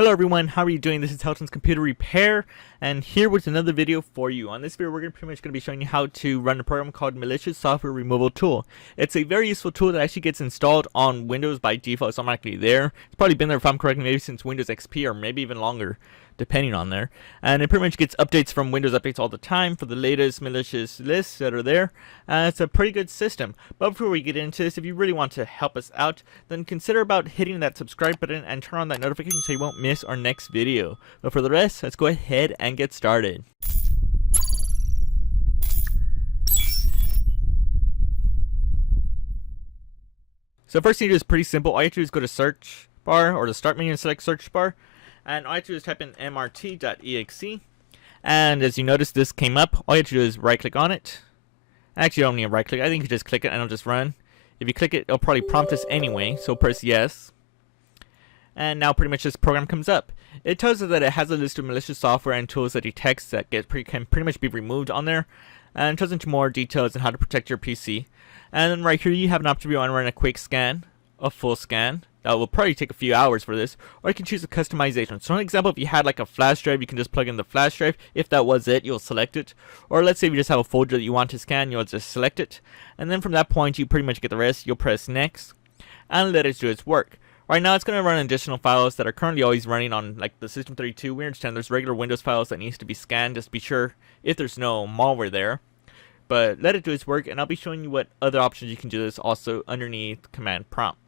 Hello everyone, how are you doing? This is Helton's Computer Repair, and here with another video for you. On this video, we're pretty much going to be showing you how to run a program called Malicious Software Removal Tool. It's a very useful tool that actually gets installed on Windows by default. It's automatically there. It's probably been there, if I'm correct, maybe since Windows XP or maybe even longer, depending on there. And it pretty much gets updates from Windows updates all the time for the latest malicious lists that are there. It's a pretty good system. But before we get into this, if you really want to help us out, then consider about hitting that subscribe button and turn on that notification so you won't miss our next video. But for the rest, let's go ahead and get started. So first thing you do is pretty simple. All you have to do is go to search bar or the start menu and select search bar. And all you have to do is type in MRT.exe. And as you notice, this came up. All you have to do is right click on it. Actually, you don't need to right click. I think you just click it and it'll just run. If you click it, it'll probably prompt us anyway. So press yes. And now pretty much this program comes up. It tells us that it has a list of malicious software and tools that detects that can pretty much be removed on there. And it tells into more details on how to protect your PC. And then right here you have an option if you want to run a quick scan, a full scan. That will probably take a few hours for this. Or you can choose a customization. So an example, if you had like a flash drive, you can just plug in the flash drive. If that was it, you'll select it. Or let's say you just have a folder that you want to scan, you'll just select it. And then from that point, you pretty much get the rest. You'll press next and let it do its work. Right now, it's going to run additional files that are currently always running on like the System32. We understand there's regular Windows files that needs to be scanned just to be sure if there's no malware there. But let it do its work, and I'll be showing you what other options you can do this also underneath command prompt.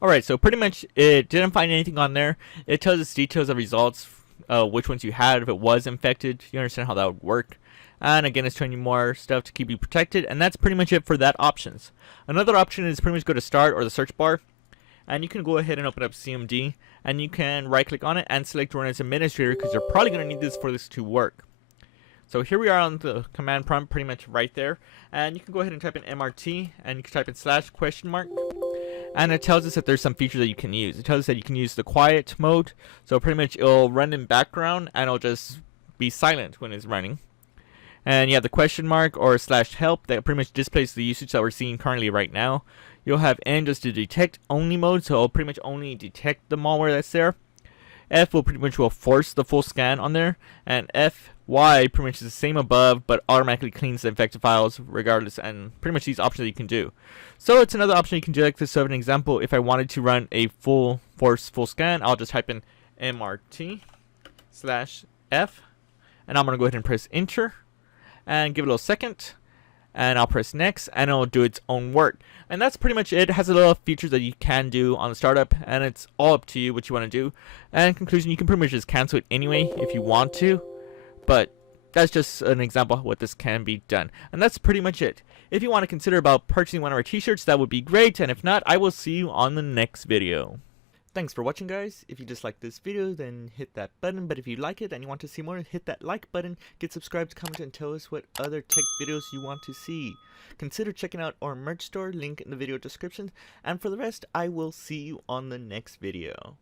Alright, so pretty much it didn't find anything on there. It tells us details of results, which ones you had, if it was infected. You understand how that would work. And again, it's showing you more stuff to keep you protected, and that's pretty much it for that options. Another option is pretty much go to start or the search bar, and you can go ahead and open up CMD, and you can right click on it and select run as administrator because you're probably going to need this for this to work. So here we are on the command prompt pretty much right there, and you can go ahead and type in MRT, and you can type in /?. And it tells us that there's some features that you can use. It tells us that you can use the quiet mode. So pretty much it'll run in background and it'll just be silent when it's running. And you have the question mark or /help that pretty much displays the usage that we're seeing currently right now. You'll have N just to detect only mode. So it'll pretty much only detect the malware that's there. F will pretty much force the full scan on there. And FY pretty much is the same above, but automatically cleans the infected files regardless, and pretty much these options that you can do. So it's another option you can do like this. So an example, if I wanted to run a full scan, I'll just type in MRT/F, and I'm going to go ahead and press enter and give it a little second. And I'll press next, and it'll do its own work. And that's pretty much it. It has a lot of features that you can do on the startup, and it's all up to you what you want to do. And in conclusion, you can pretty much just cancel it anyway if you want to. But that's just an example of what this can be done. And that's pretty much it. If you want to consider about purchasing one of our t-shirts, that would be great. And if not, I will see you on the next video. Thanks for watching, guys. If you disliked this video, then hit that button. But if you like it and you want to see more, hit that like button, get subscribed, comment, and tell us what other tech videos you want to see. Consider checking out our merch store, link in the video description. And for the rest, I will see you on the next video.